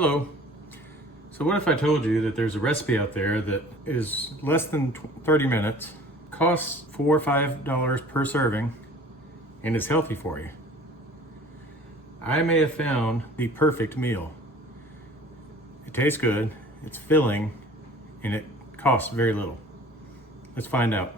Hello. So what if I told you that there's a recipe out there that is less than 30 minutes, costs $4 or $5 per serving, and is healthy for you? I may have found the perfect meal. It tastes good, it's filling, and it costs very little. Let's find out.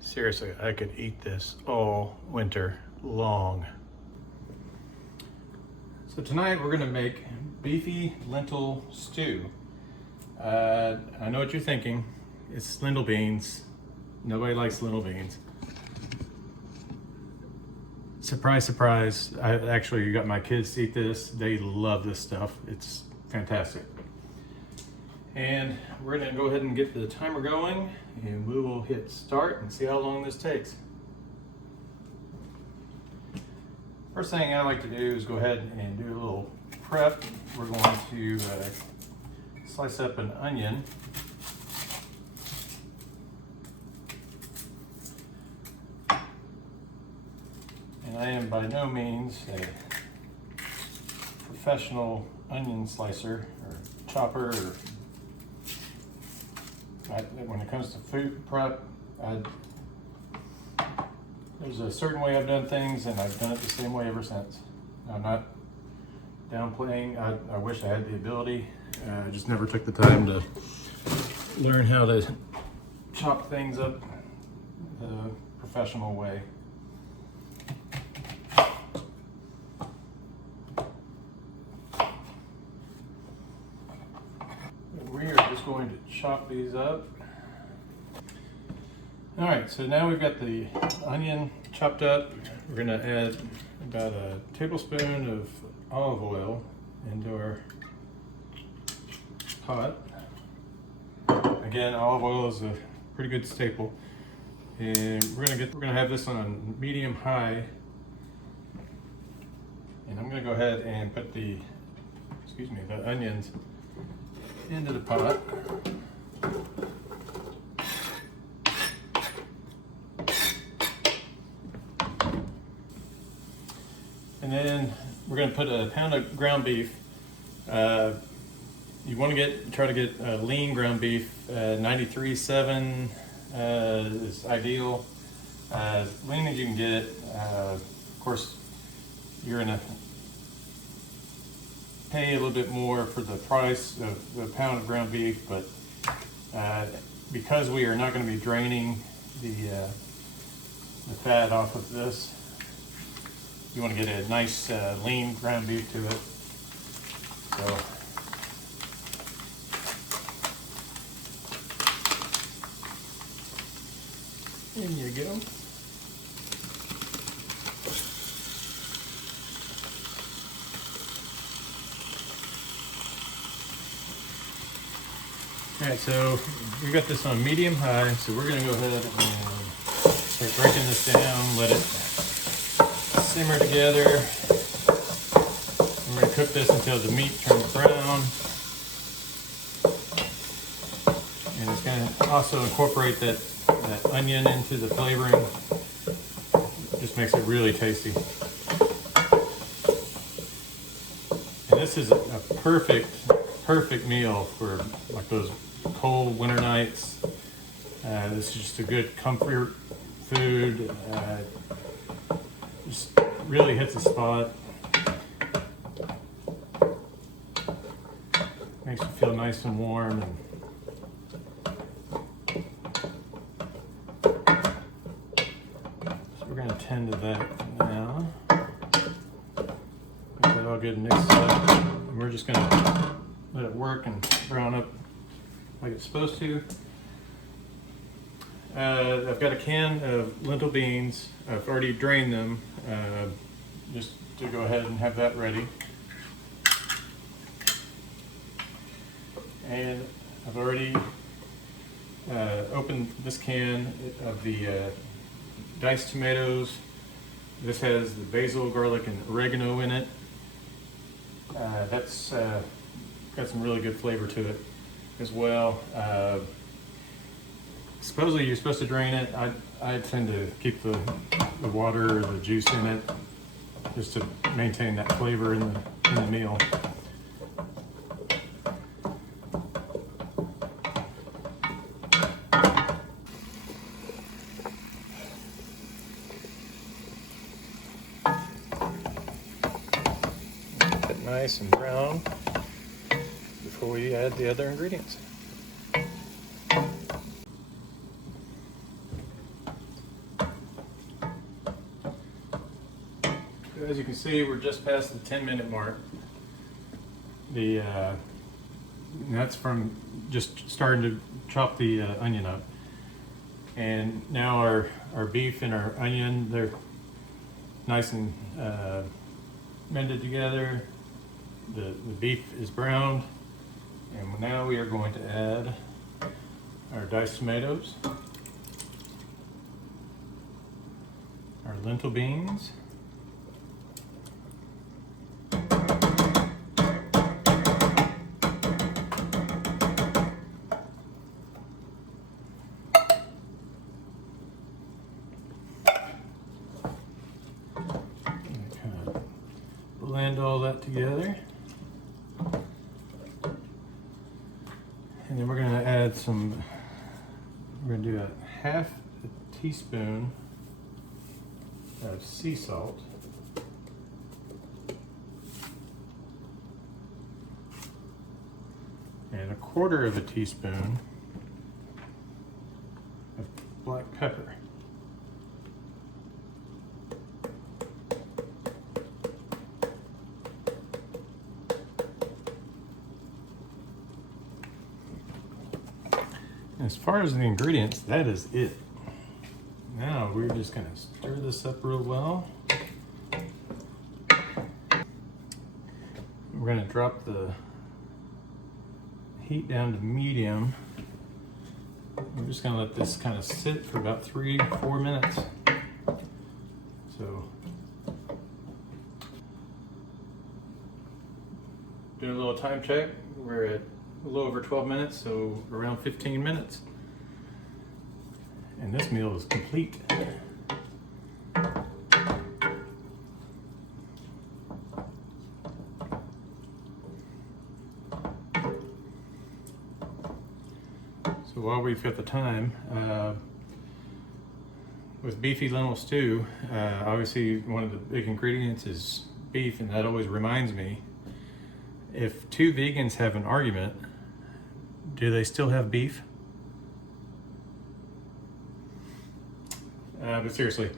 Seriously, I could eat this all winter long. So tonight we're gonna make beefy lentil stew. I know what you're thinking. It's lentil beans. Nobody likes lentil beans. Surprise, surprise. I actually got my kids to eat this. They love this stuff. It's fantastic. And we're gonna go ahead and get the timer going, and we will hit start and see how long this takes. First thing I like to do is go ahead and do a little prep. We're going to slice up an onion. And I am by no means a professional onion slicer or chopper. When it comes to food prep, there's a certain way I've done things, and I've done it the same way ever since. I'm not downplaying. I wish I had the ability. I just never took the time to learn how to chop things up the professional way. We are just going to chop these up. All right, so now we've got the onion chopped up. We're gonna add about a tablespoon of olive oil into our pot. Again, olive oil is a pretty good staple. And we're gonna have this on medium high. And I'm gonna go ahead and put the onions into the pot. And then we're going to put a pound of ground beef. You want to try to get lean ground beef. 93.7 is ideal. As lean as you can get it. Of course, you're going to pay a little bit more for the price of a pound of ground beef, but because we are not going to be draining the fat off of this, you want to get a nice lean ground beef to it. So in you go. All right, so we got this on medium high, so we're going to go ahead and start breaking this down, let it simmer together. We're going to cook this until the meat turns brown. And it's going to also incorporate that onion into the flavoring. It just makes it really tasty. And this is a perfect meal for like those cold winter nights. This is just a good comfort food. Just really hits the spot. Makes you feel nice and warm. So we're going to tend to that now. Get that all good mixed up. And we're just going to let it work and brown up like it's supposed to. I've got a can of lentil beans. I've already drained them just to go ahead and have that ready. And I've already opened this can of the diced tomatoes. This has the basil, garlic, and oregano in it. That's got some really good flavor to it. as well. Supposedly you're supposed to drain it. I tend to keep the water or the juice in it just to maintain that flavor in the meal. Get it nice and brown before we add the other ingredients. As you can see, we're just past the 10-minute mark. That's from just starting to chop the onion up. And now our beef and our onion, they're nice and mended together. The beef is browned. And now we are going to add our diced tomatoes, our lentil beans, blend all that together. And then we're going to add we're going to do a half a teaspoon of sea salt. And a quarter of a teaspoon of black pepper. As far as the ingredients, that is it. Now we're just going to stir this up real well. We're going to drop the heat down to medium. We're just going to let this kind of sit for about 3-4 minutes. So, doing a little time check. We're at a little over 12 minutes, so around 15 minutes. And this meal is complete. So while we've got the time, with beefy lentil stew, obviously one of the big ingredients is beef, and that always reminds me, if two vegans have an argument, do they still have beef? But seriously,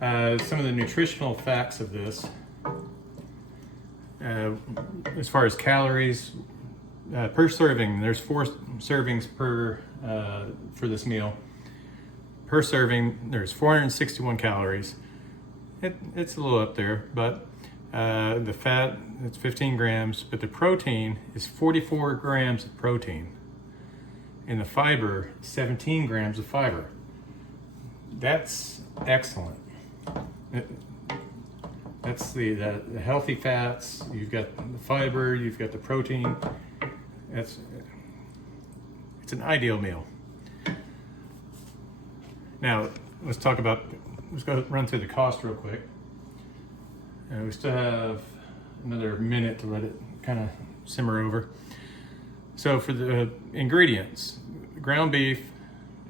some of the nutritional facts of this, as far as calories, per serving, there's 4 servings per for this meal. Per serving, there's 461 calories. It's a little up there, but the fat, it's 15 grams, but the protein is 44 grams of protein. And the fiber, 17 grams of fiber. That's excellent. That's the healthy fats. You've got the fiber, you've got the protein. It's an ideal meal. Now, let's go run through the cost real quick. We still have another minute to let it kind of simmer over. So for the ingredients, ground beef,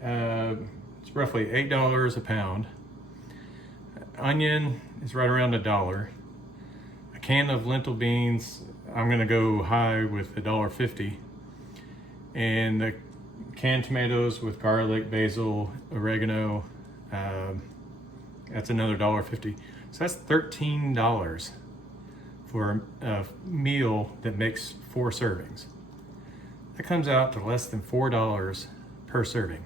it's roughly $8 a pound. Onion is right around $1. A can of lentil beans, I'm gonna go high with $1.50. And the canned tomatoes with garlic, basil, oregano, that's another $1.50. So that's $13 for a meal that makes 4 servings. That comes out to less than $4 per serving.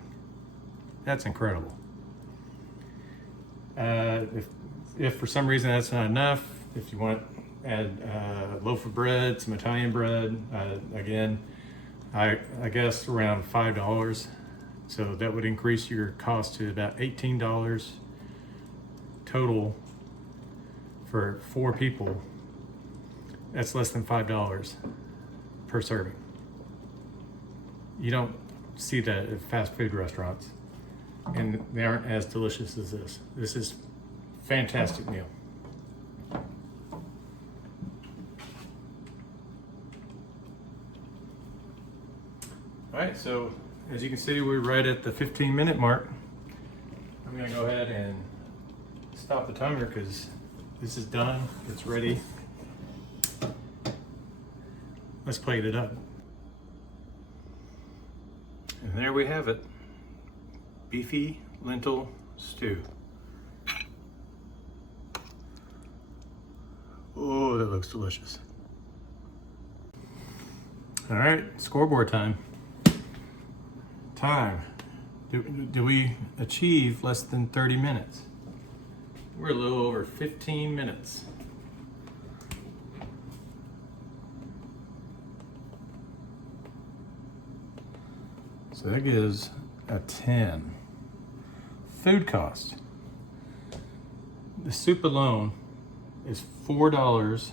That's incredible. If for some reason that's not enough, if you want to add a loaf of bread, some Italian bread, again, I guess around $5. So that would increase your cost to about $18 total for 4 people. That's less than $5 per serving. You don't see that at fast food restaurants, and they aren't as delicious as this. This is fantastic meal. All right, so as you can see, we're right at the 15-minute mark. I'm gonna go ahead and stop the timer because this is done, it's ready. Let's plate it up. And there we have it. Beefy lentil stew. Oh, that looks delicious. All right, scoreboard time. Do we achieve less than 30 minutes? We're a little over 15 minutes. So that gives a 10. Food cost. The soup alone is $4,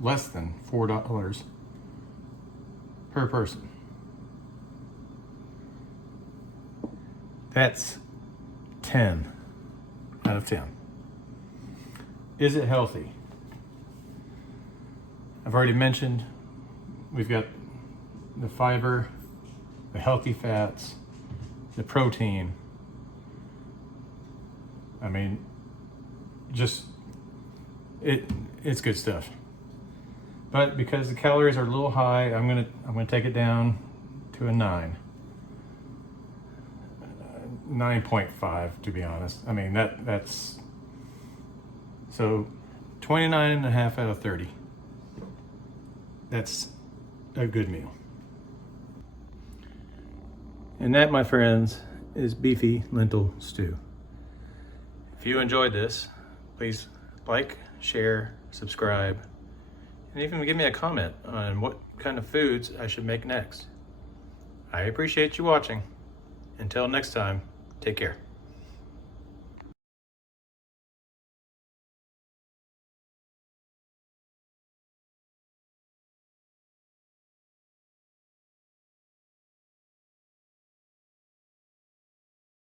less than $4 per person. That's 10 out of 10. Is it healthy? I've already mentioned we've got the fiber, the healthy fats, the protein. I mean, just it's good stuff. But because the calories are a little high, I'm gonna take it down to a 9. 9.5 to be honest. I mean that's so 29.5 out of 30. That's a good meal. And that, my friends, is beefy lentil stew. If you enjoyed this, please like, share, subscribe, and even give me a comment on what kind of foods I should make next. I appreciate you watching. Until next time, take care.